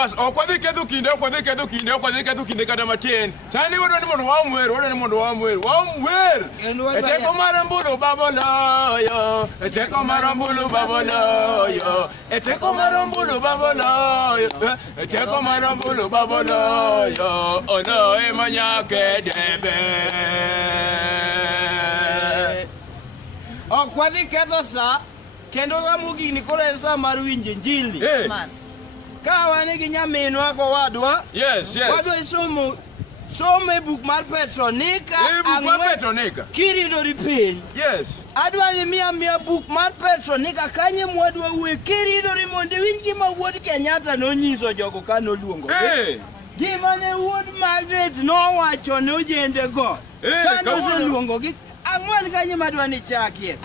Bas okwadhi ketho kinde kata matin. Tani wadwani mondo wamwer. Eteko mar mbulu baboloyo. Eteko mar mbulu baboloyo. Ono emanyake debe. Okwadhi ketho sa kendo lamugi ni kore sa mar winje njili. Ka wane gi nyaminwa ko wadwa. Yes. Wadwa somo e buk mar Petronika kiridori piny. Yes. Adwa ni miya buk mar Petronika kanye mwadwa uwe kiridori mondo winj gima wuod Kenyatta nonyiso jogo ka noluongo. Gima ne wuod Margaret nowacho ne ojende go. Ka noseluongo gi ang'wen kanye madwa ni chakie.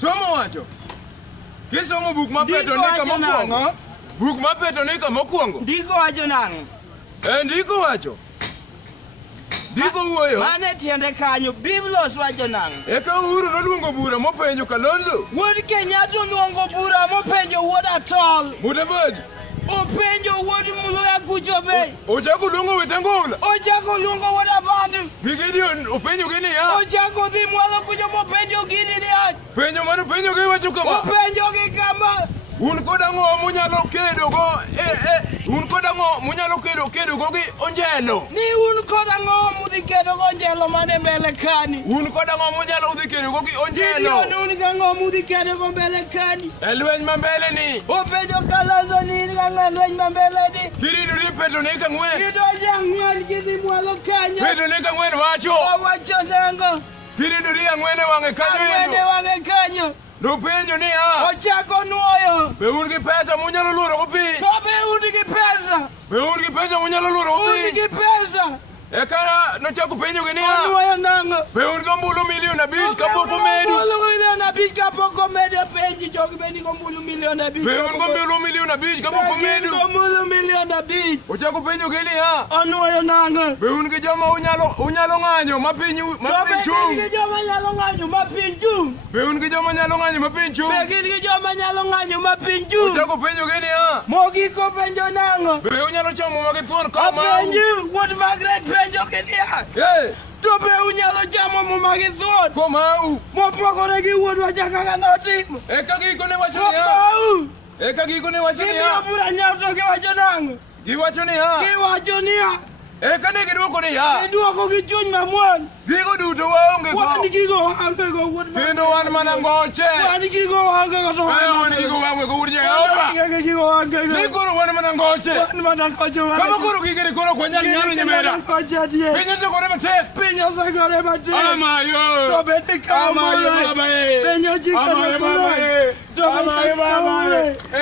Somo wacho. Kisomo buk mar Petronika mokwongo. Buk mar Petronika mokwongo. Ndiko wacho nang'o? Ndiko wacho. Ndiko wuoyo. Mane tiende kanyo Biblos wacho nang'o? Eka Uhuru noluongo bura mopenjo Kalonzo. Wuod Kenyatta luongo bura mopenjo wuod Atol. Mudavadi. Openjo wuod Muluya Kucho Bey. Ochako luongo Wetangula. Ochako luongo wuod Abandu. Gideon openjo gini ya. Ochako dhi mwalo kucho mopenjo gini ni ach. Penjo mano penjo gi wacho kama. Openjo gi kama. Un koda ng'o munyalo kedo go un koda ng'o munyalo kedo go gi Onjelo. Ni un koda ng'o mudhi kedo go Onjelo mane mbele kani. Un koda ng'o munyalo udhi kedo go gi Onjelo. Un ga ng'o mudhi kedo go mbele kani. Lweny ma mbele ni. Openjo Kalonzo ni ga lweny ma mbele ni. Kiridori Petronika ng'wen. Kidoja ng'wen gidhi mwalo kanyo. Petronika ng'wen wacho. Wacho nango. Kiridori ang'wen wang'e kanyo. Nopenjo ni ochako nuoyo. Be un gi pesa munyalo luoro go piny. To be un gi pesa. Be un gi pesa munyalo luoro go piny. Un gi pesa. Eka nochako penjo gi ni nuoyo nang'o. Be un gi ombulu milion 5 kapok omedu. Ombulu milion 5 kapok omedu penji jogi be ni ombulu milion 5. Be un gi ombulu milion 5 kapok omedu. Ombulu milion 5. Ochako penjo gi ni onuoyo nang'o. Be un gi joma unyalo ng'anyo ma piny chung. Be gin gi joma nyalo ng'anyo ma piny chung. Be un gi joma nyalo ng'anyo ma piny chung. Be gin gi joma nyalo ng'anyo ma piny chung. Ochako penjo gi ni mogiko penjo nang'o. Be unyalo chamo magithuon kama. Penjo wuod Margaret penjo gi ni to be unyalo chamo mo magithuon komau mopogore gi wuodwa kaka notimo. Eka giko ne wacho ni bura nyao to giwacho nang'o. Giwacho ni eka ne gidwoko ni gidwoko gi chuny mamuon. Gigo duto waonge go. Wan gigo waonge go wuod Margaret. Kendo wan mana ngoche. Wan gigo waonge go to wan gigo waonge go wuod Jehova. Gigo waonge go. Ni koro wan mana ngoche. Wan mana ngoche. Kama koro gigene koro kwanyal nyalo nyemera. Pinyo se gore matek. Amayo. To bete kama. Amayo baba e. Penyo jikano koro. Amayo baba e.